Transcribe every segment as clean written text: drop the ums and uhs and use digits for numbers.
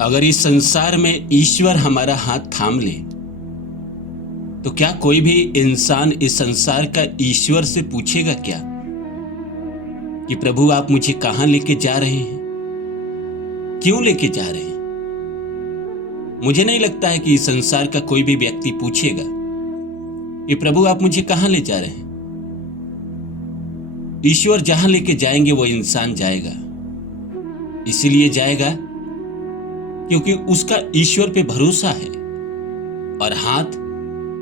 अगर इस संसार में ईश्वर हमारा हाथ थाम ले तो क्या कोई भी इंसान इस संसार का ईश्वर से पूछेगा क्या कि प्रभु आप मुझे कहां लेके जा रहे हैं, क्यों लेके जा रहे हैं? मुझे नहीं लगता है कि इस संसार का कोई भी व्यक्ति पूछेगा कि प्रभु आप मुझे कहां ले जा रहे हैं। ईश्वर जहां लेके जाएंगे वो इंसान जाएगा, इसीलिए जाएगा क्योंकि उसका ईश्वर पे भरोसा है और हाथ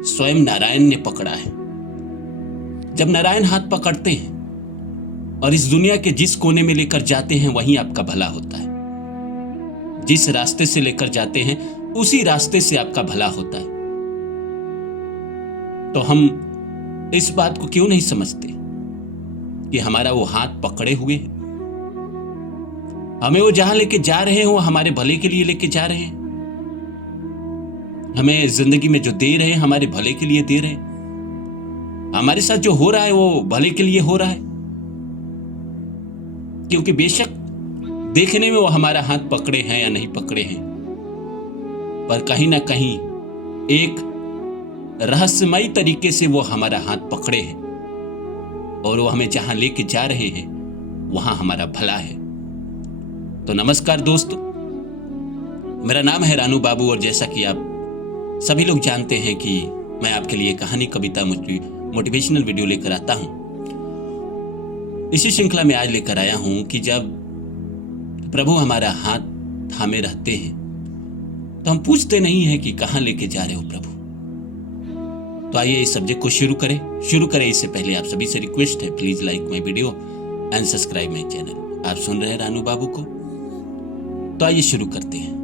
स्वयं नारायण ने पकड़ा है। जब नारायण हाथ पकड़ते हैं और इस दुनिया के जिस कोने में लेकर जाते हैं वहीं आपका भला होता है। जिस रास्ते से लेकर जाते हैं उसी रास्ते से आपका भला होता है। तो हम इस बात को क्यों नहीं समझते कि हमारा वो हाथ पकड़े हुए है, हमें वो जहां लेके जा रहे हैं वो हमारे भले के लिए लेके जा रहे हैं। हमें जिंदगी में जो दे रहे हैं हमारे भले के लिए दे रहे हैं। हमारे साथ जो हो रहा है वो भले के लिए हो रहा है, क्योंकि बेशक देखने में वो हमारा हाथ पकड़े हैं या नहीं पकड़े हैं, पर कहीं ना कहीं एक रहस्यमयी तरीके से वो हमारा हाथ पकड़े हैं और वो हमें जहां लेके जा रहे हैं वहां हमारा भला है। तो नमस्कार दोस्तों, मेरा नाम है रानू बाबू और जैसा कि आप सभी लोग जानते हैं कि मैं आपके लिए कहानी, कविता, मोटिवेशनल वीडियो लेकर आता हूं। इसी श्रृंखला में आज लेकर आया हूं कि जब प्रभु हमारा हाथ थामे रहते हैं तो हम पूछते नहीं हैं कि कहां लेके जा रहे हो प्रभु। तो आइए इस सब्जेक्ट को शुरू करें। इससे पहले आप सभी से रिक्वेस्ट है, please like my video and subscribe my channel. आप सुन रहे हैं रानू बाबू को, तो आइए शुरू करते हैं।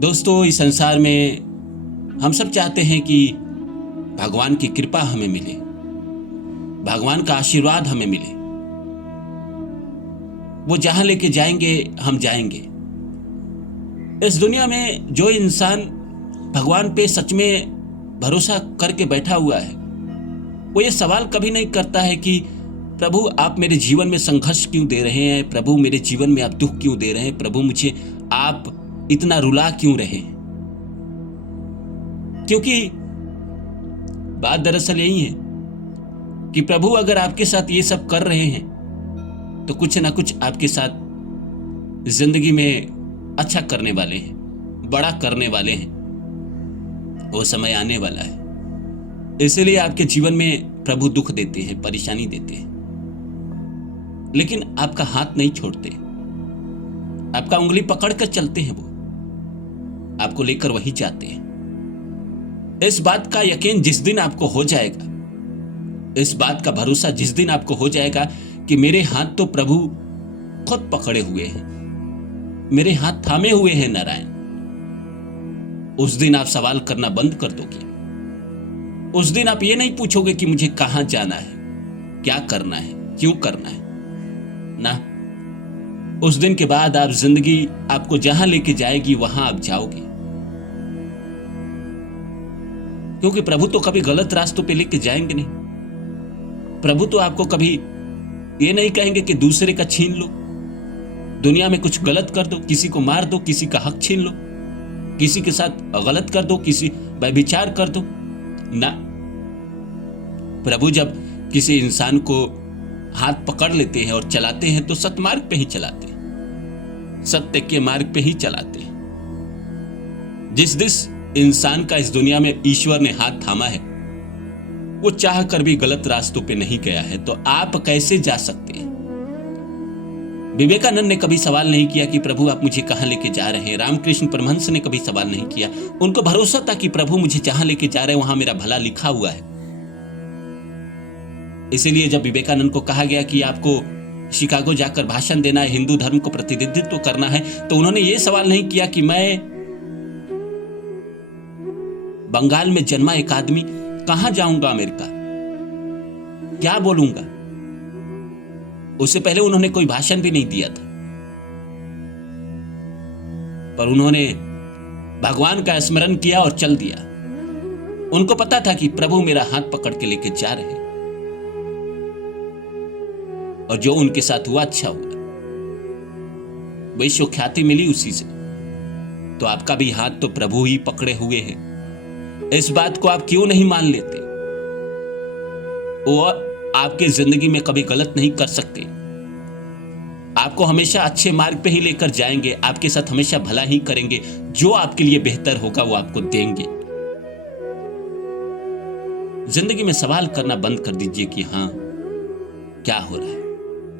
दोस्तों, इस संसार में हम सब चाहते हैं कि भगवान की कृपा हमें मिले, भगवान का आशीर्वाद हमें मिले। वो जहां लेके जाएंगे हम जाएंगे। इस दुनिया में जो इंसान भगवान पे सच में भरोसा करके बैठा हुआ है वो ये सवाल कभी नहीं करता है कि प्रभु आप मेरे जीवन में संघर्ष क्यों दे रहे हैं, प्रभु मेरे जीवन में आप दुख क्यों दे रहे हैं, प्रभु मुझे आप इतना रुला क्यों रहे हैं। क्योंकि बात दरअसल यही है कि प्रभु अगर आपके साथ ये सब कर रहे हैं तो कुछ ना कुछ आपके साथ जिंदगी में अच्छा करने वाले हैं, बड़ा करने वाले हैं। वो समय आने वाला है, इसलिए आपके जीवन में प्रभु दुख देते हैं, परेशानी देते हैं, लेकिन आपका हाथ नहीं छोड़ते, आपका उंगली पकड़कर चलते हैं। वो आपको लेकर वही जाते हैं। इस बात का यकीन जिस दिन आपको हो जाएगा, इस बात का भरोसा जिस दिन आपको हो जाएगा कि मेरे हाथ तो प्रभु खुद पकड़े हुए हैं, मेरे हाथ थामे हुए हैं नारायण, उस दिन आप सवाल करना बंद कर दोगे। उस दिन आप ये नहीं पूछोगे कि मुझे कहां जाना है, क्या करना है, क्यों करना है ना। उस दिन के बाद आप जिंदगी आपको जहां लेके जाएगी वहां आप जाओगे, क्योंकि प्रभु तो कभी गलत रास्तों पे लेके जाएंगे नहीं। प्रभु तो आपको कभी ये नहीं कहेंगे कि दूसरे का छीन लो, दुनिया में कुछ गलत कर दो, किसी को मार दो, किसी का हक छीन लो, किसी के साथ गलत कर दो, किसी व्यभिचार कर दो ना। प्रभु जब किसी इंसान को हाथ पकड़ लेते हैं और चलाते हैं तो सत्मार्ग पे ही चलाते हैं, सत्य के मार्ग पे ही चलाते हैं। जिस इंसान का इस दुनिया में ईश्वर ने हाथ थामा है वो चाह कर भी गलत रास्तों पे नहीं गया है, तो आप कैसे जा सकते हैं? विवेकानंद ने कभी सवाल नहीं किया कि प्रभु आप मुझे कहां लेके जा रहे हैं। रामकृष्ण परमहंस ने कभी सवाल नहीं किया। उनको भरोसा था कि प्रभु मुझे जहां लेके जा रहे हैं वहां मेरा भला लिखा हुआ है। इसीलिए जब विवेकानंद को कहा गया कि आपको शिकागो जाकर भाषण देना है, हिंदू धर्म को प्रतिनिधित्व करना है, तो उन्होंने ये सवाल नहीं किया कि मैं बंगाल में जन्मा एक आदमी कहां जाऊंगा, अमेरिका क्या बोलूंगा। उससे पहले उन्होंने कोई भाषण भी नहीं दिया था, पर उन्होंने भगवान का स्मरण किया और चल दिया। उनको पता था कि प्रभु मेरा हाथ पकड़ के लेके जा रहे हैं और जो उनके साथ हुआ अच्छा हुआ। विश्व ख्याति मिली उसी से। तो आपका भी हाथ तो प्रभु ही पकड़े हुए है। इस बात को आप क्यों नहीं मान लेते? वो आपके जिंदगी में कभी गलत नहीं कर सकते, आपको हमेशा अच्छे मार्ग पे ही लेकर जाएंगे, आपके साथ हमेशा भला ही करेंगे, जो आपके लिए बेहतर होगा वो आपको देंगे। जिंदगी में सवाल करना बंद कर दीजिए कि हाँ क्या हो रहा है,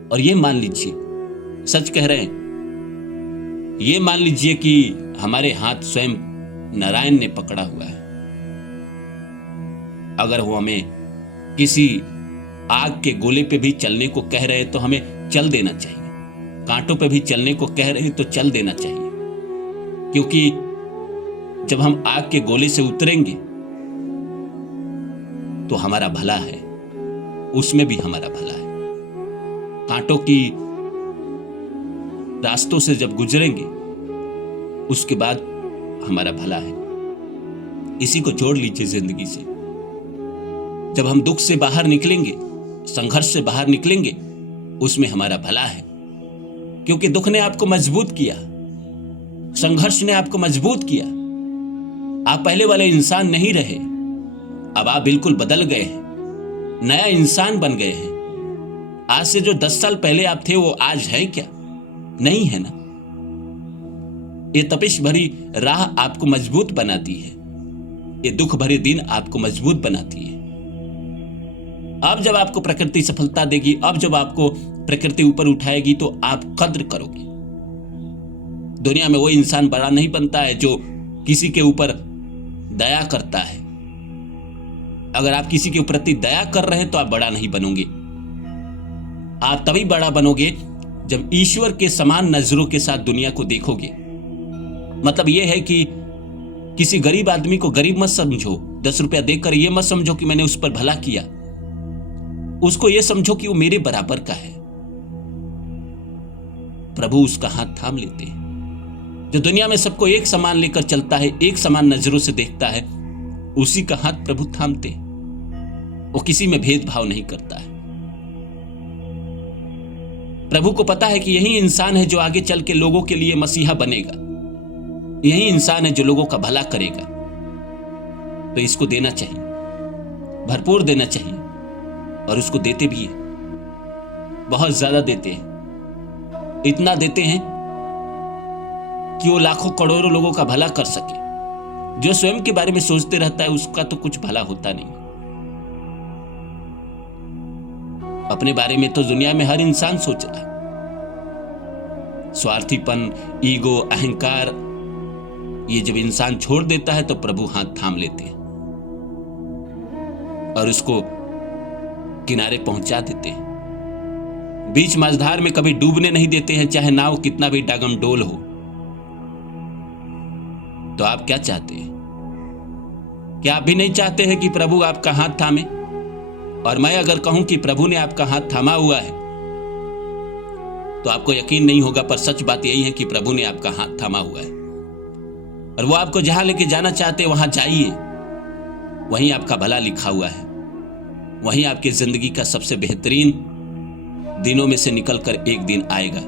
और ये मान लीजिए, सच कह रहे हैं, ये मान लीजिए कि हमारे हाथ स्वयं नारायण ने पकड़ा हुआ है। अगर वो हमें किसी आग के गोले पे भी चलने को कह रहे तो हमें चल देना चाहिए, कांटों पे भी चलने को कह रहे तो चल देना चाहिए, क्योंकि जब हम आग के गोले से उतरेंगे तो हमारा भला है, उसमें भी हमारा भला है। कांटों की रास्तों से जब गुजरेंगे उसके बाद हमारा भला है। इसी को जोड़ लीजिए जिंदगी से। जब हम दुख से बाहर निकलेंगे, संघर्ष से बाहर निकलेंगे, उसमें हमारा भला है, क्योंकि दुख ने आपको मजबूत किया, संघर्ष ने आपको मजबूत किया। आप पहले वाले इंसान नहीं रहे, अब आप बिल्कुल बदल गए हैं, नया इंसान बन गए हैं। आज से जो 10 साल पहले आप थे वो आज है क्या? नहीं है ना। ये तपिश भरी राह आपको मजबूत बनाती है, ये दुख भरे दिन आपको मजबूत बनाती है। अब जब आपको प्रकृति सफलता देगी, अब जब आपको प्रकृति ऊपर उठाएगी तो आप कद्र करोगे। दुनिया में वो इंसान बड़ा नहीं बनता है जो किसी के ऊपर दया करता है। अगर आप किसी के प्रति दया कर रहे हैं तो आप बड़ा नहीं बनोगे। आप तभी बड़ा बनोगे जब ईश्वर के समान नजरों के साथ दुनिया को देखोगे। मतलब यह है कि किसी गरीब आदमी को गरीब मत समझो, 10 रुपया देकर यह मत समझो कि मैंने उस पर भला किया। उसको यह समझो कि वो मेरे बराबर का है। प्रभु उसका हाथ थाम लेते हैं। जो दुनिया में सबको एक समान लेकर चलता है, एक समान नजरों से देखता है, उसी का हाथ प्रभु थामते हैं। वो किसी में भेदभाव नहीं करता है। प्रभु को पता है कि यही इंसान है जो आगे चल के लोगों के लिए मसीहा बनेगा, यही इंसान है जो लोगों का भला करेगा। तो इसको देना चाहिए, भरपूर देना चाहिए, और उसको देते भी है, बहुत ज्यादा देते हैं। इतना देते हैं कि वो लाखों करोड़ों लोगों का भला कर सके। जो स्वयं के बारे में सोचते रहता है उसका तो कुछ भला होता नहीं। अपने बारे में तो दुनिया में हर इंसान सोच रहा है। स्वार्थीपन, ईगो, अहंकार, ये जब इंसान छोड़ देता है तो प्रभु हाथ थाम लेते हैं और उसको किनारे पहुंचा देते हैं। बीच मझधार में कभी डूबने नहीं देते हैं, चाहे नाव कितना भी डागमडोल हो। तो आप क्या चाहते हैं? क्या आप भी नहीं चाहते हैं कि प्रभु आपका हाथ थामे? और मैं अगर कहूं कि प्रभु ने आपका हाथ थामा हुआ है तो आपको यकीन नहीं होगा, पर सच बात यही है कि प्रभु ने आपका हाथ थामा हुआ है और वो आपको जहां लेके जाना चाहते हैं वहां जाइए। वहीं आपका भला लिखा हुआ है, वहीं आपकी जिंदगी का सबसे बेहतरीन दिनों में से निकलकर एक दिन आएगा।